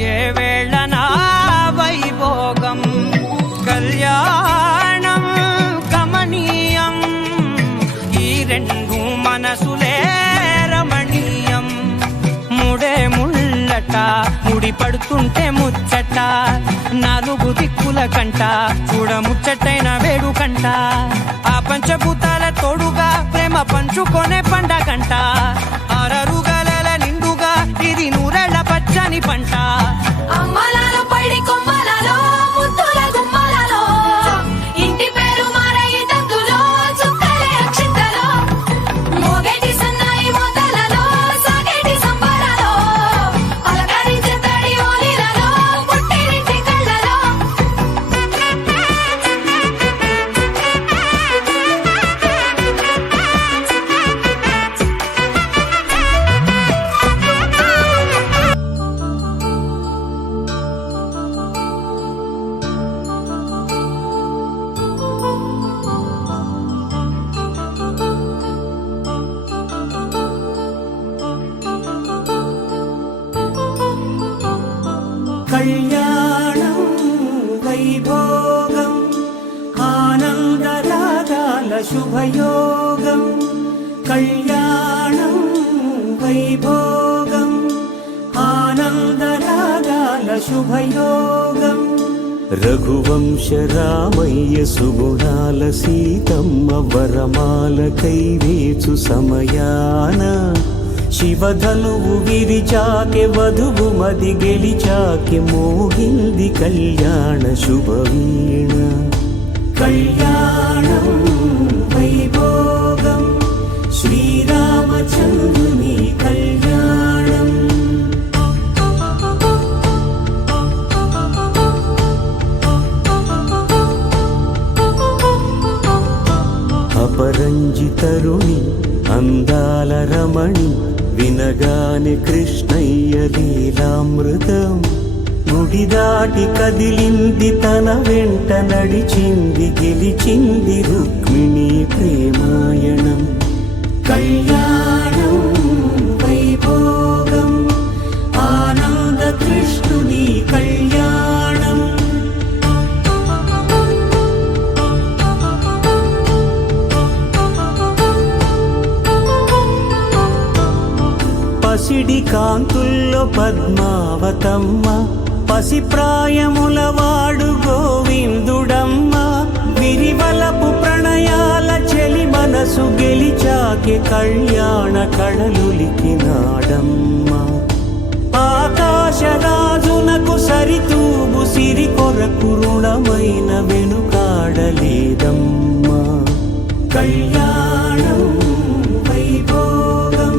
అయ్యే వేళన వైభోగం కళ్యాణం గమనీయం ఈ రెండు మనసులే రమణీయం ముడే ముళ్ళట ముడి పడుతుంటే ముచ్చట నాలుగు దిక్కుల కంట చూడ ముచ్చటైన వేడుకంట ఆ పంచభూతాల తోడుగా ప్రేమ పంచుకొనే పండగంట ఆరరుగల నిండుగా ఇది నూరెళ్ళ పచ్చని పంట అమ్మలాలో పడి కొమ్మలలో ముద్దుల గుమ్మలలో ఇంటి పేరు మారయి తందులో చుక్కలే అక్షింతలో మోగేటి సన్నాయి మోతలలో సాగేటి సంబరాలో పలకరించే తడి ఓలిలలో పుట్టినింటి కళ్ళలో కళ్యాణం వైభోగం ఆనందరాగాల శుభయోగం కళ్యాణం వైభోగం ఆనందరాగాల శుభయోగం రఘువంశ రామయ్య సుగుణాల సీతమ్మ వరమాల కైవేచు సమయాన శివధనువు విరిచాకె వధువు మది గెలిచాకె మోగింది కళ్యాణ శుభవీణ కళ్యాణం వైభోగం శ్రీరామచంద్రుని కళ్యాణం అపరంజి తరుణి అందాల రమణి వినగానే కృష్ణయ్య లీలామృతం గుడి దాటి కదిలింది తన వెంట నడిచింది గెలిచింది రుక్మిణి ప్రేమాయణం కళ్యాణం వైభోగం ఆనంద కృష్ణుని కళ్యాణం పసిడి కాంతుల్లో పద్మావతమ్మ పసిప్రాయముల వాడు గోవిందుడమ్మ విరివలపు ప్రణయాల చెలి మనసు గెలిచాకె కళ్యాణ కళలులికినాడమ్మ ఆకాశరాజునకు సరితూగు సిరి కొరకు రుణమైన వెనుకాడలేదమ్మా కళ్యాణం వైభోగం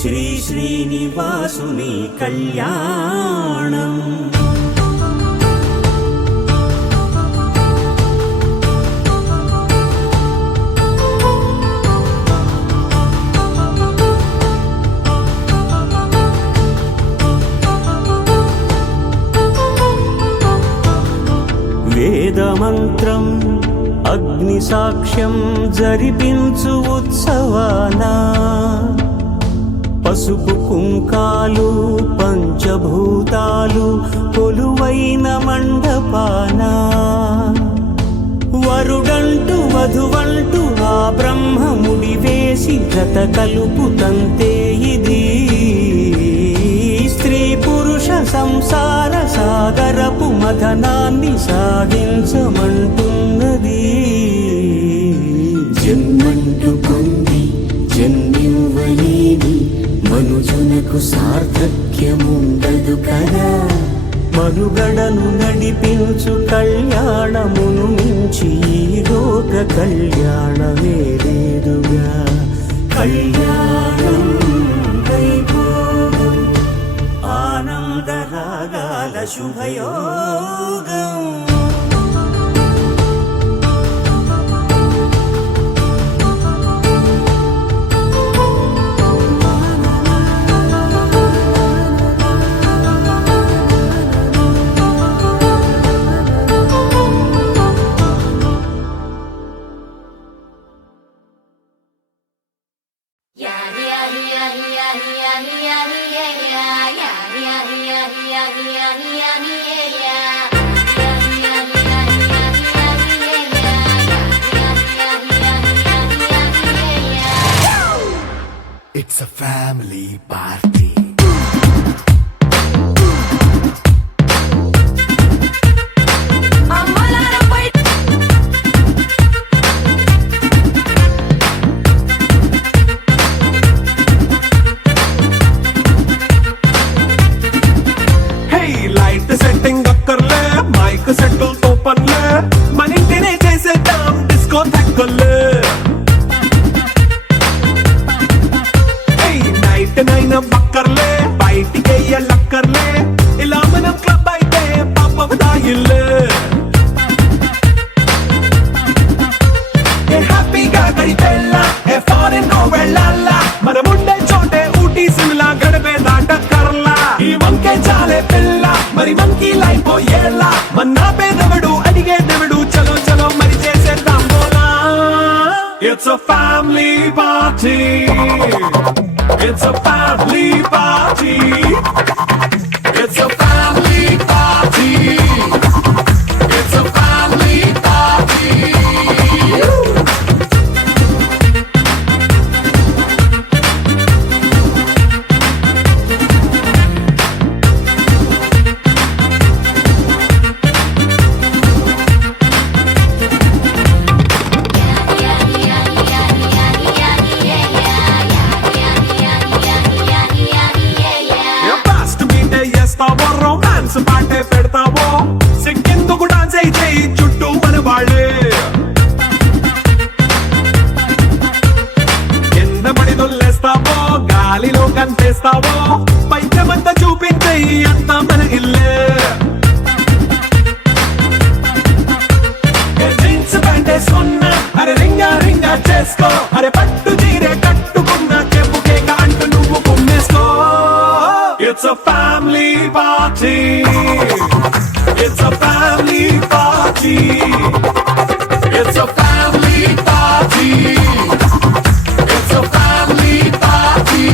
శ్రీ శ్రీనివాసుని కళ్యాణం వేదమంత్రం అగ్ని సాక్ష్యం జరిపించు ఉత్సవానా పసుపు కుంకాలు పంచభూతాలు కొలువైన మండపానా వరుడంటూ వధువంటూ ఆ బ్రహ్మముడి వేసి జత కలుపుతంతే ఇది స్త్రీ పురుష సంసార సాగరపు మథనాన్ని సాగించమంటున్నది జన్మంటూ పొంది జన్మివ్వలేని మనుజునకు సార్థక్యముండదు కదా మనుగడను నడిపించు కళ్యాణమును మించి ఈ లోక కళ్యాణమే లేదుగా కళ్యాణం Vaibhogam ఆనందరాగాల శుభయోగం yeah. It's a family party. అమ్మలారా బయట Hey, light setting అక్కర్లే మైక్ సెట్టుల్ తో పనులే మన ఇంటినే చేసేద్దాం డిస్కో థక్కర్లే నైట్ నైన్ బక్కర్లే బయటికి లక్కర్లే ఇలా మనం క్లబ్ అయితే పాపం దాయిల్లే హ్యాపీగా గడిపెళ్ళ ఏ ఫారెన్ నో వెళ్ళాల మనం ఉండే చోటే ఊటీ సిమ్లా గడిపే దాటక్కర్లా ఈ వంకే చాలే పిల్ల మరి మంకీ లైఫ్ ఏళ్ళ మన్నా పేదవడు అడిగే దేవుడు చలో చలో మరి చేసేద్దాం బోలా it's a family party It's a family party. It's a family party. It's a family party. Romance పాటే పెడతావో సిక్కెందుకు డాన్స్ అయితే చుట్టూ మన వాళ్ళే ఎంత పడి దొల్లేస్తావో గాలిలో కంటేస్తావో పైద్యమంతా చూపించే అంతా మన ఇల్లే జీన్స్ ప్యాంటేసుకున్నా అరే రింగా రింగా చేసుకో అరే పట్టు చీరే కట్టుకున్న చెప్పుకే అంటూ నువ్వు కుమ్మేసుకో It's a family party. It's a family party. It's a family party. It's a family party.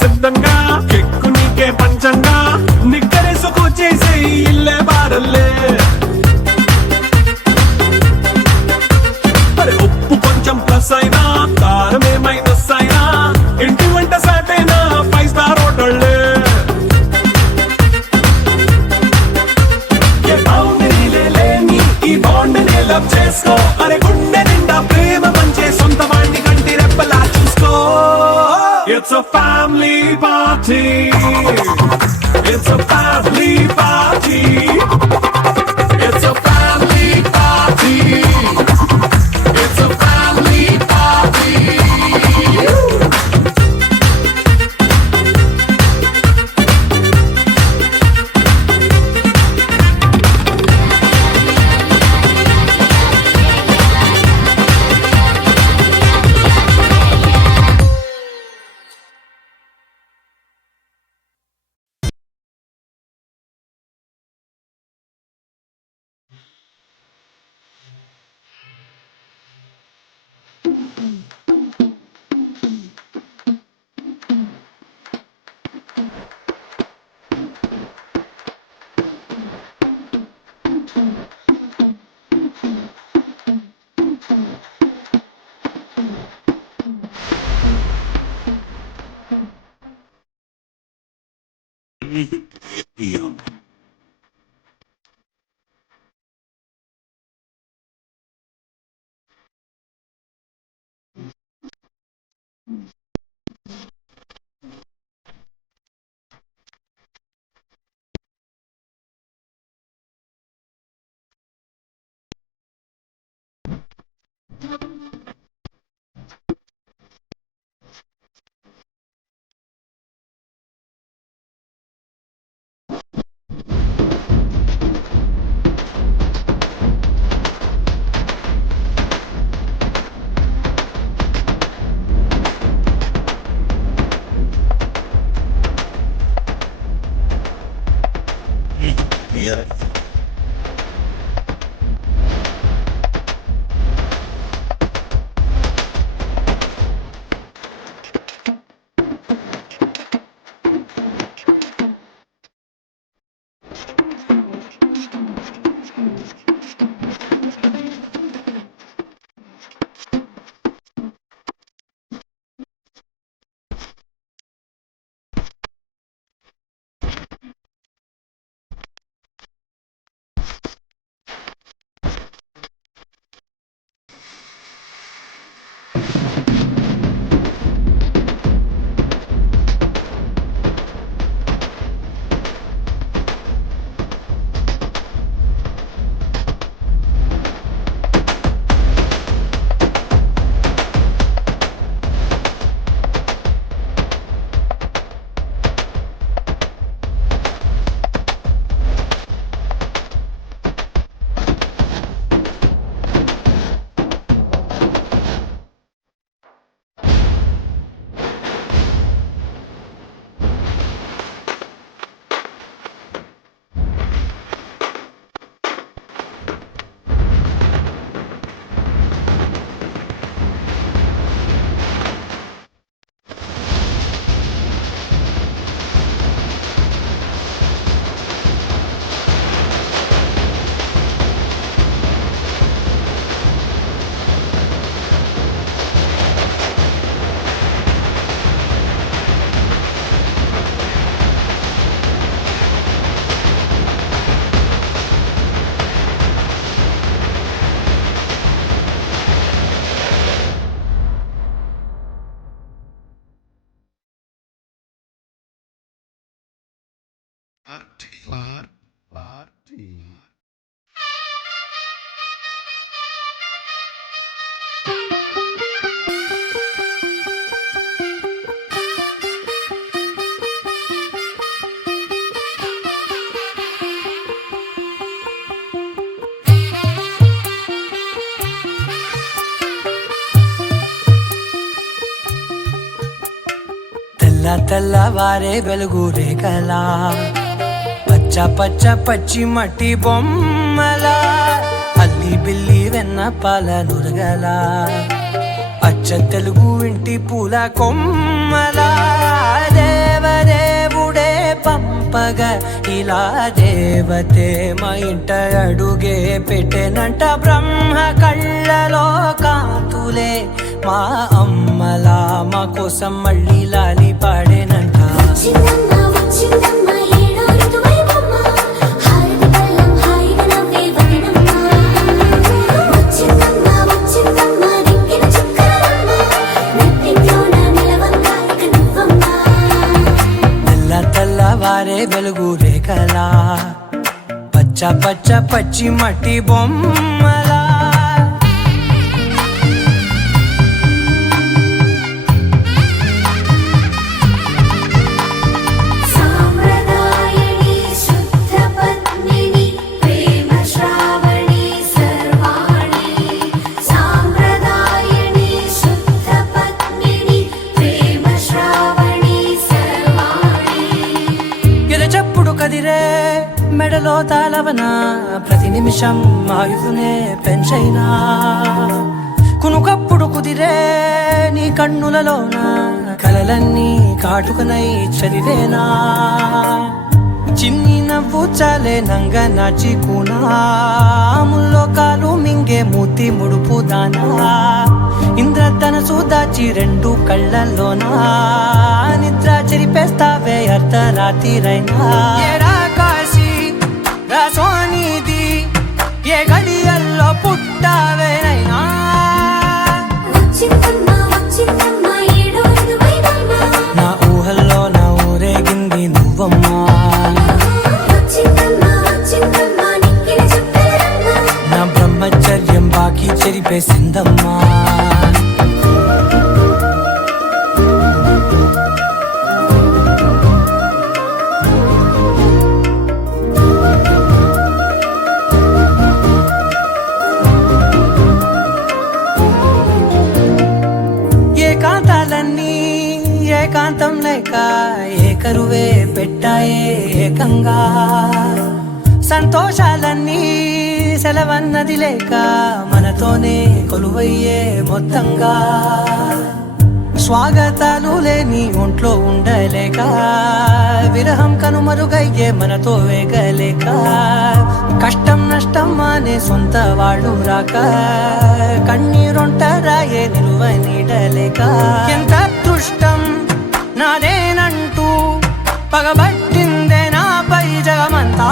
సిద్ధంగా కెక్కు నీకే పంచంగా నిక్కరేసుకు చేసే ఇల్లే బారల్లే అరే ఉప్పు కొంచెం ప్లస్ అయినా కారమే మైనస్ అయినా ఇంటి వంట సాటైనా 5 స్టార్ హోటళ్ళే ఏ బౌండరీలే లేని ఈ బాండ్ ని లవ్ చేసుకో అరే గుండె నిండా ప్రేమ పంచే సొంత వాడిని కంటి రెప్పలా చూసుకో It's a family party. It's a family party. It's a family party. It's a family party. Yeah. Yeah. తెల్లవారే వెలుగు రేఖలా పచ్చ పచ్చ పచ్చి మట్టి బొమ్మలా అల్లి బిల్లి వెన్న పాల నురగలా అచ్చ తెలుగు ఇంటి పూల కొమ్మలా దేవదేవుడే పంపగ ఇలా దేవతే మా ఇంట అడుగే పెట్టెనంట బ్రహ్మ కళ్ళలో కాంతులే మా అమ్మలా మా కోసం మళ్ళీ లాలి పాడేనంట తెల్లవారే వెలుగు రేఖలా పచ్చ పచ్చ పచ్చి మట్టి బొమ్మలా మెడలో తాళవన ప్రతి నిమిషం ఆయుధునే పెంచైనా కునుకప్పుడు కుదిరే నీ కన్నులలోన కలలన్నీ కాటుకనై చదివేనా చిన్ని నవ్వు చాలే నంగ నాచి కూనాముల్లో కాలు మింగే మూతి ముడుపు దానా ఇంద్రధనసు దాచి రెండు కళ్ళల్లోనా నిద్ర చెరిపేస్తావే అర్ధరాత్రిరైనా సోనిది ఏ గడియల్లో పుట్టావేనైనా నా ఊహల్లో నా ఊరేగింది నువ్వమ్మా నా బ్రహ్మచర్యం బాకీ చెరిపేసిందమ్మా ఏకాంతం లేక ఏకరువే పెట్టాయే ఏకంగా సంతోషాలన్నీ సెలవన్నది లేక మనతోనే కొలువయ్యే మొత్తంగా స్వాగతాలు లేని ఒంట్లో ఉండలేక విరహం కనుమరుగయ్యే మనతో వేగలేక కష్టం నష్టం అనే సొంత వాళ్ళు రాక కన్నీరొంటరాయే నిలువ నీడలేక ఎంత అదృష్టం నాదేనంటూ పగబట్టిందే నాపై జగమంతా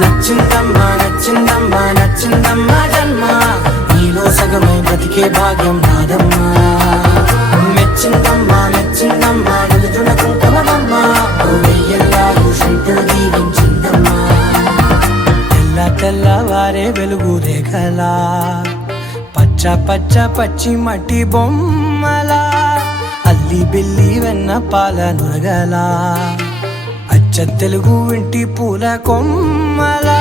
నచ్చిందమ్మా నచ్చిందమ్మా నచ్చిందమ్మా జన్మ నీలో సగమై బ్రతికే భాగ్యం నాదమ్మా మెచ్చిందమ్మా మెచ్చిందమ్మా నిలుచున కుంకమమ్మా వెయ్యల్లాలు శంకరు దీవించిందమ్మా తెల్ల తెల్లవారే వెలుగు రేఖలా పచ్చ పచ్చ పచ్చి మట్టి బొమ్మలా అల్లి బిల్లి వెన్న పాల నురగలా అచ్చ తెలుగు ఇంటి పూల కొమ్మలా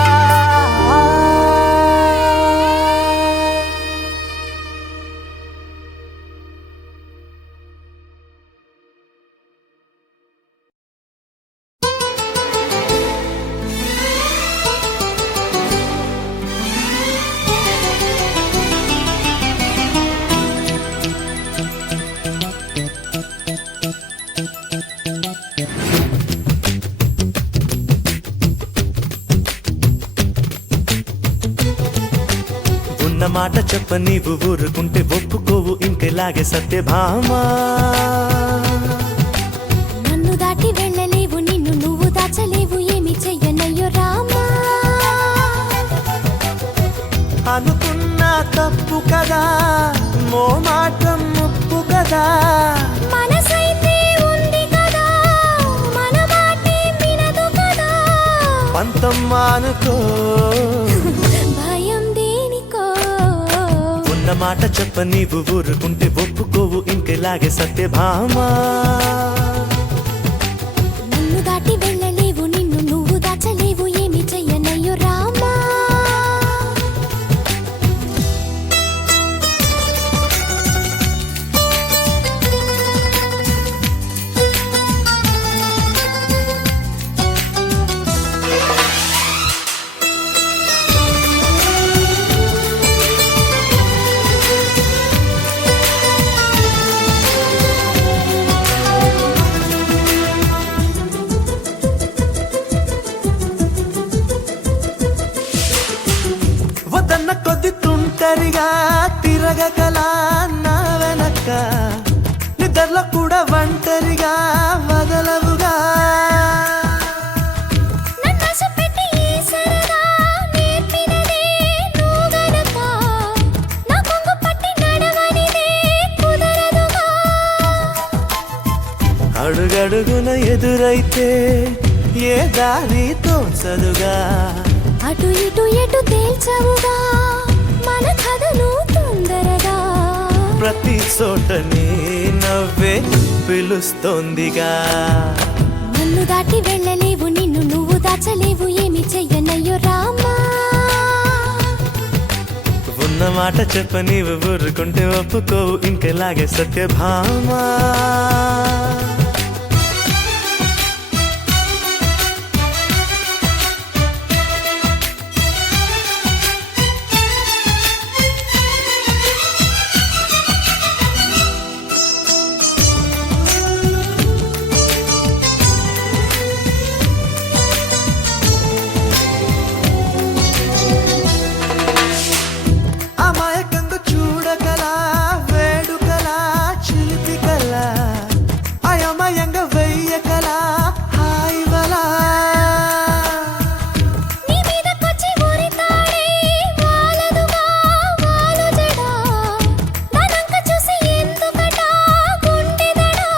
ఉన్న మాట చెప్ప నీవు ఊరుకుంటే ఒప్పుకోవు ఇంకెలాగే సత్యభామా నన్ను దాటి వెళ్ళలేవు నిన్ను నువ్వు దాచలేవు ఏమి చెయ్యనయ్యో రామా అనుకున్నా తప్పు కదా మోమాటం ముప్పు కదా మనసైతే ఉంది కదా మన మాటే వినదు కదా పంతం మానుకో భయం దేనికో ఉన్న మాట చెప్ప నీవు ఊరుకుంటే ఒప్పుకోవు ఇంకెలాగే సత్యభామా నన్ను దాటి వెళ్ళలేవు నిన్ను నువ్వు దాచలేవు ఏమి చెయ్యనయ్యో రామా వదన్న కొద్ది తుంటరిగా తిరగగల నా వెనక నిద్రలో కూడా ఒంటరిగా వదలవుగా నన్నాశ పెట్టి ఈ సరదా నేర్పినదే నువ్వు గనక నా కొంగు పట్టి నడవనిదే కుదరదుగా అడుగడుగున ఎదురైతే ఏ దారి తోచదుగా అటు ఇటు ఎటు తేల్చవుగా మన కథను తొందరగా ప్రతి చోటని నవ్వే పిలుస్తోందిగా నన్ను దాటి వెళ్ళలేవు నిన్ను నువ్వు దాచలేవు ఏమి చెయ్యనయ్యో రామా ఉన్న మాట చెప్ప నీవు ఊరుకుంటే ఒప్పుకోవు ఇంకెలాగే సత్యభామా అమాయకంగా చూడకలా వేడుకలా చిలిపికలా అయమయంగా వెయ్యకలా హాయివలా నీ మీదకొచ్చి ఉరితాడే వాలదుగా వాలు జడా దానంక చూసి ఎందుకట గుండెదడా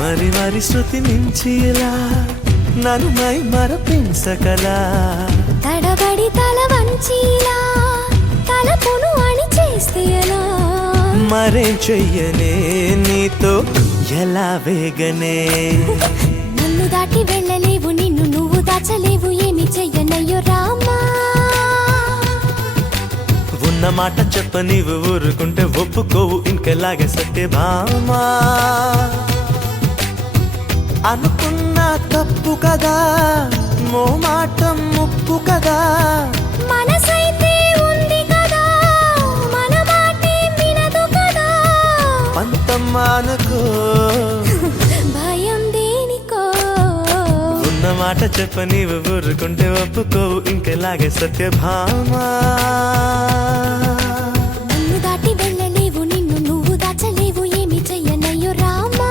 మరి మరి శృతి మించి ఇలా నన్ను మై మరపించకలా తడబడి తల వంచిలా తలపును అని చేస్తే ఎలా మరేం చెయ్యనే నీతో ఎలా వేగనే నన్ను దాటి వెళ్ళలేవు నిన్ను నువ్వు దాచలేవు ఏమి చెయ్యనయ్యో రామా ఉన్న మాట చెప్ప నీవు ఊరుకుంటే ఒప్పుకోవు ఇంకెలాగే సత్యభామా అనుకున్నా తప్పు కదా, మోమాటం ముప్పు కదా. మనసైతే ఉంది కదా, మన మాటే వినదు కదా. పంతమ్మానుకో భయం దేనికో, ఉన్న మాట చెప్ప నీవు ఊరుకుంటే ఒప్పుకోవు ఇంకెలాగే సత్యభామా. నన్ను దాటి వెళ్ళలేవు, నిన్ను నువ్వు దాచలేవు, ఏమి చెయ్యనయ్యో రామా.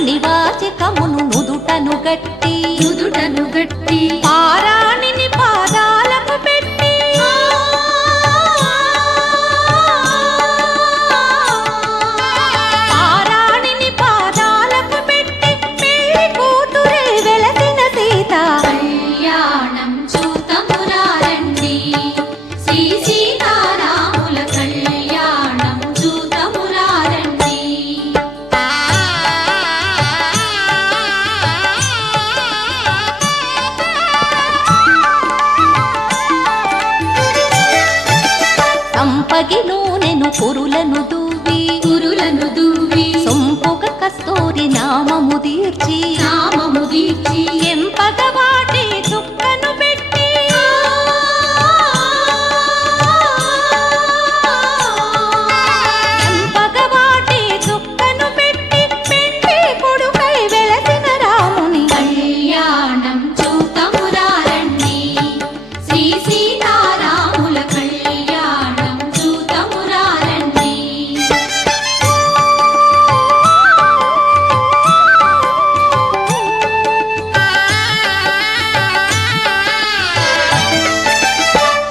మణివాచకమును నుదుటను గట్టి పారాణిని పాదాలకు పెట్టి పారాణిని పాదాలకు పెట్టి పెళ్లి కూతురే వెలసిన సీత కళ్యాణం చూతమురారండి శ్రీ సీతారాముల కళ్యాణం చూతమురారండి సంపగి నూనెను కురులను దువ్వి సొంపుగ కస్తూరి నామము దీర్చి ఎంపగ వాటి చుక్కను పెట్టి ఎంపగ వాటి చుక్కను పెట్టి పెండి కొడుకై వెలసిన రాముని కళ్యాణం చూతమురారండి శ్రీ సీతారాముల కళ్యాణం చూతమురారండి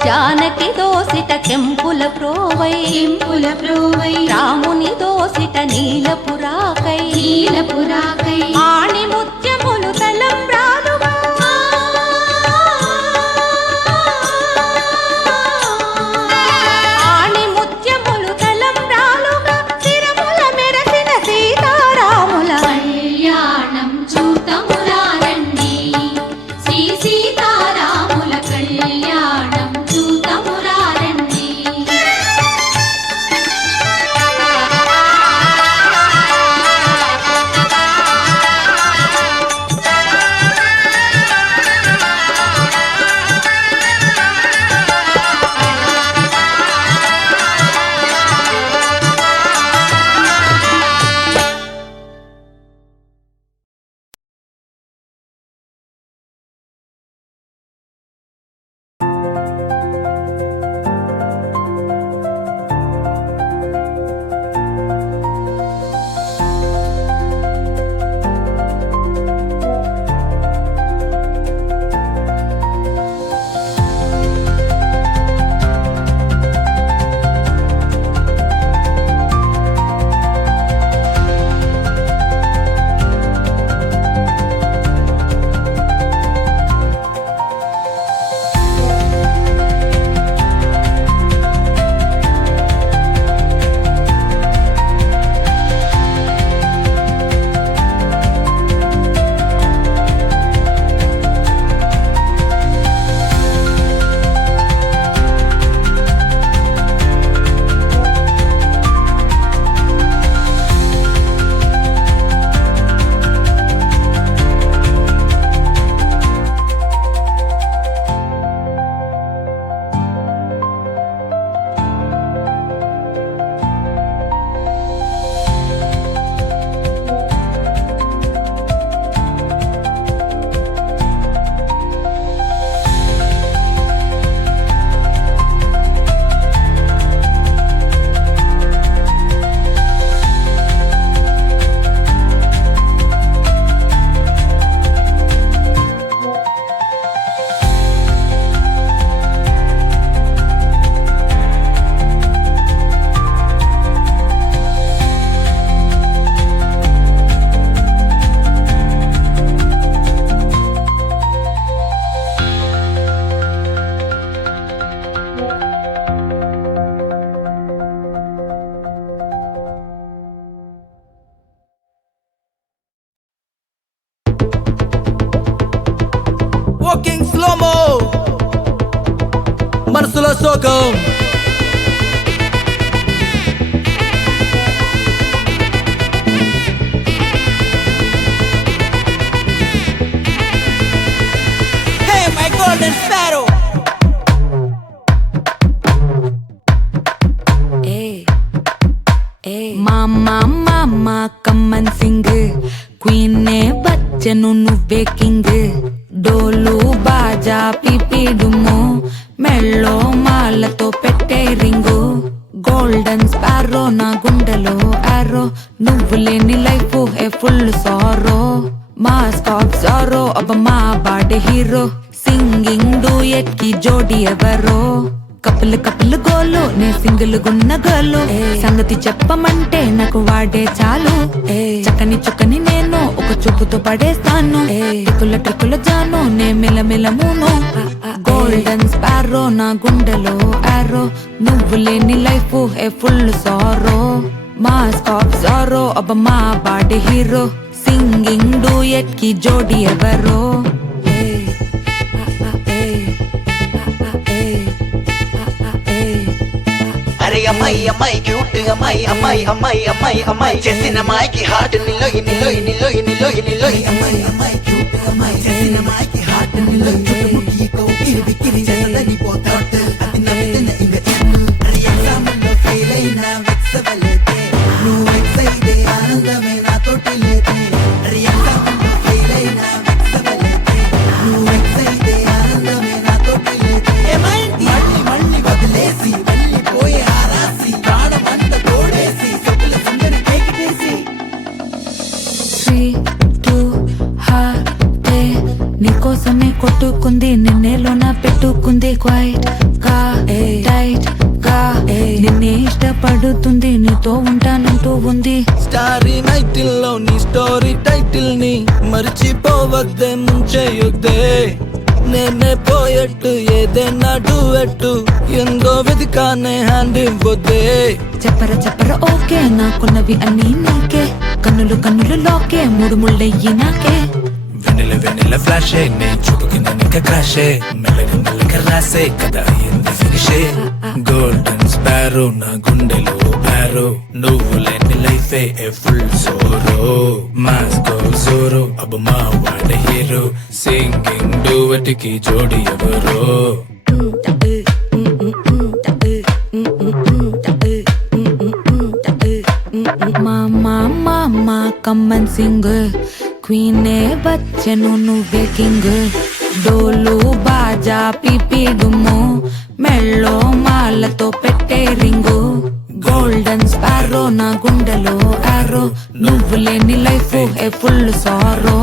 జానకి దోసిట కెంపుల ప్రోవై రాముని దోసిట నీలపురాకై ఆణి ముత్యములు తలంబ్రాలుగా ఆణి ముత్యములు తలంబ్రాలుగా శిరముల మెరసిన సీతారాముల కళ్యాణం చూతమురారండి శ్రీ సీతారాముల కళ్యాణం చూతమురారండి Walking slow-mo మనసులో సోకం Hey my golden sparrow మామా కమ్మన్ సింగ్ క్వీన్నే బచ్చను నువ్వే కింగ్ డోలు బాజా పిపిడుము మెళ్ళో మాలతో పెట్టే రింగు గోల్డెన్ స్పారో నా గుండెలో ఆరో నువ్వు లేని life A full sorrow mask of sorrow అబ్బ మా బాడే హీరో సింగింగ్ డూయట్ కి జోడి ఎవరో కప్పులు గోలు నే సింగిల్ గున్న గోలు సంగతి చెప్పమంటే నాకు వాడే చాలు చక్కని నేను ఒక చూపుతో పడేస్తాను ట్రిక్కుల జాను నే మిలమిలమును గోల్డెన్ స్పారో నా గుండెలో ఆరో నువ్వు లేని life A full sorrow mask of sorrow అబ్బ మా బాడే హీరో సింగింగ్ డూయట్ కి జోడి ఎవరో అరే అమ్మాయి అమ్మాయి క్యూట్ అమ్మాయి అమ్మాయి అమ్మాయి అమ్మాయి అమ్మాయి చేసిన అమ్మాయికి హార్ట్ నిలోయి నిలోయి నిలోయి నిలోయి నిలోయి అమ్మాయి అమ్మాయి క్యూట్ అమ్మాయి చేసిన అమ్మాయికి హార్ట్ నిలోయి చుట్టుముట్టి కోకిలి బిక్కిరి చేతని పోతాట్ అది నవ్వుతున్న ఇంగ ఎన్ను అరే ఎగ్జామ్లో ఫెయిల్ అయినా వెక్సవలేతే నువ్వు వెక్స్ అయితే ఆనందమే నాతోటి లేతే అరే ఎగ్జామ్లో ఫెయిల్ అయినా వెక్సవలేతే నువ్వు వెక్స్ అయితే ఆనందమే నాతోటి లేతే ఏమైంది మళ్ళీ మళ్ళీ వదిలేసి వెళ్ళిపోయే ఆరాసి ప్రాణమంత తోడేసి సొక్కుల సందన కేకిటేసి 3, 2 హార్టే నీకోసమే కొట్టుకుంది నిన్నేలోన పెట్టుకుంది క్వైట్ గా టైట్ గా నిన్నే ఇష్టపడుతుంది నీతో ఉంటానంటూ ఉంది స్టారీ నైటిల్ లో నీ స్టోరీ టైటిల్ ని మర్చిపోవద్దే ముంచేయొద్దే నేనే పోయట్టు ఏదైనా డూయట్టు ఎందో వెదికానే హ్యాండ్ ఇవ్వద్దే చెప్పర ఓకే నాకున్నవి అన్నీ నీకే కన్నులు లోకే మూడు ముళ్ళయ్యి నాకే వెన్నెల ఫ్లాషే నే చూపుకి నన్నిక క్రాషే మెల్లగా రాసే కదా అయ్యింది ఫినిషే గోల్డెన్ స్పారో నా గుండెలో బ్యారో నువ్వు లేని లైఫే ఏ ఫుల్ సోరో మాస్క్ జోరో అబ్బ మా వాడే హీరో సింగింగ్ డూయట్ కి జోడి ఎవరో మామా కమ్మన్ సింగ్ క్వీనే బచ్చను నువ్వే కింగ్ డోలు బాజా పిపి డుమ్ము మెళ్ళో మాలతో పెట్టే రింగు గోల్డెన్ స్పారో నా గుండెలో ఆరో నువ్వు లేని life A full sorrow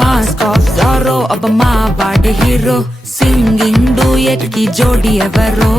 mask of sorrow అబ్బ మా బాడే హీరో సింగింగ్ డూయట్ కి జోడి ఎవరో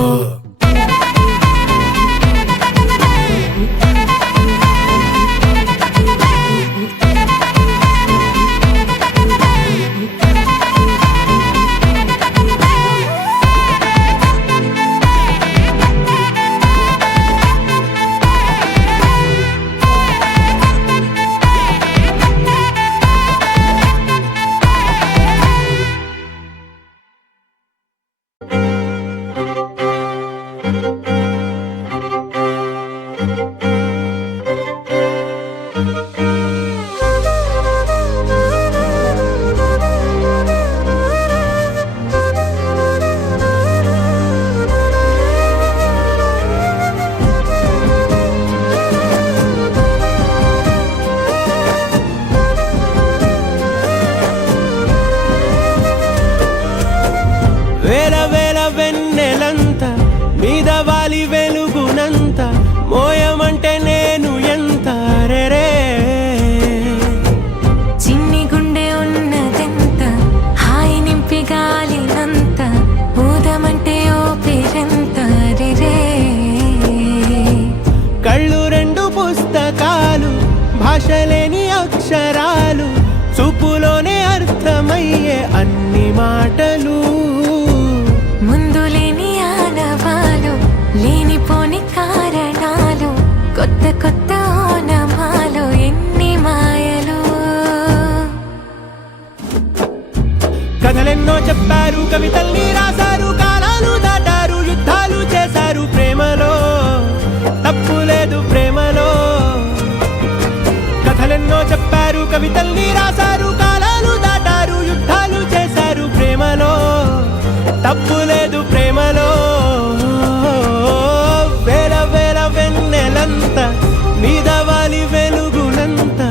వేల వెన్నెలంత మీద వాలి వెలుగునంత మోయమంటే నేను ఎంత రే చిన్ని గుండె ఉన్నదెంత హాయి నింపి గాలినంత ఊదమంటే ఓ పేరెంత రే కళ్ళు రెండు పుస్తకాలు భాష లేని అక్షరాలు చూపులోనే అర్థమయ్యే అన్ని మాటలు ముందు లేని ఆనవాలు లేనిపోని కారణాలు కొత్త ఓనమాలు ఎన్ని మాయలు కథలెన్నో చెప్పారు కవితల్ని రాశారు కాలాలు దాటారు యుద్ధాలు చేశారు ప్రేమలో తప్పు లేదు ప్రేమలో కథలెన్నో చెప్పారు కవితల్ని రాశారు కాలాలు దాటారు యుద్ధాలు చేశారు ప్రేమలో తప్పు లేదు ప్రేమలో వేల వెన్నెలంత మీద వాలి వెలుగునంత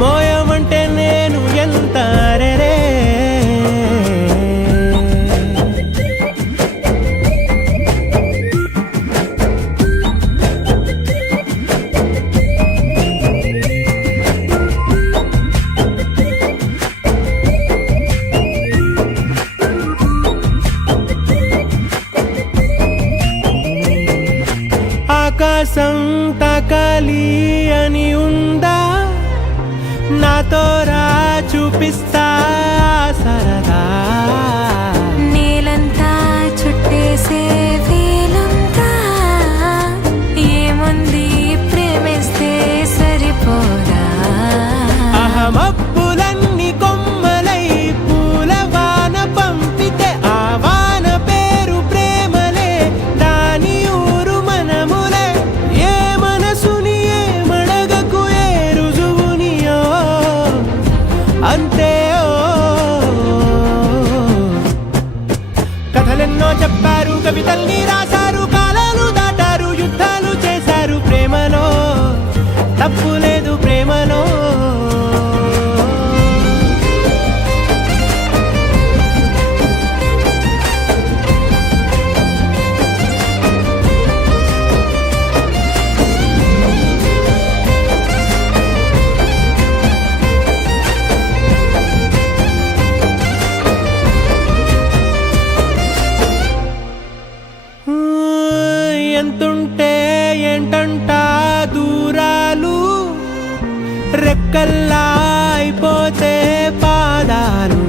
మోయమంటే నేను ఎంత రే అని ఉందా నాతో రా చూపిస్తా సరదా నేలంతా చుట్టేసే వేలంతా ఏముంది ప్రేమిస్తే సరిపోదా అహమప్పులన్నీ కొమ్మలై పూలవాన పంపితే ఆ వాన పేరు ప్రేమలే దాని ఊరు మనములే ఏ మనసుని ఏ మడగకు ఏ రుజువునియో అంతే కథలెన్నో చెప్పారు కవితల్ని రాశారు కాలాలు దాటారు యుద్ధాలు చేశారు ప్రేమలో తప్పు లేదు ప్రేమలో ఎంతుంటే ఏంటంట దూరాలు రెక్కల్లా అయిపోతే పాదాలు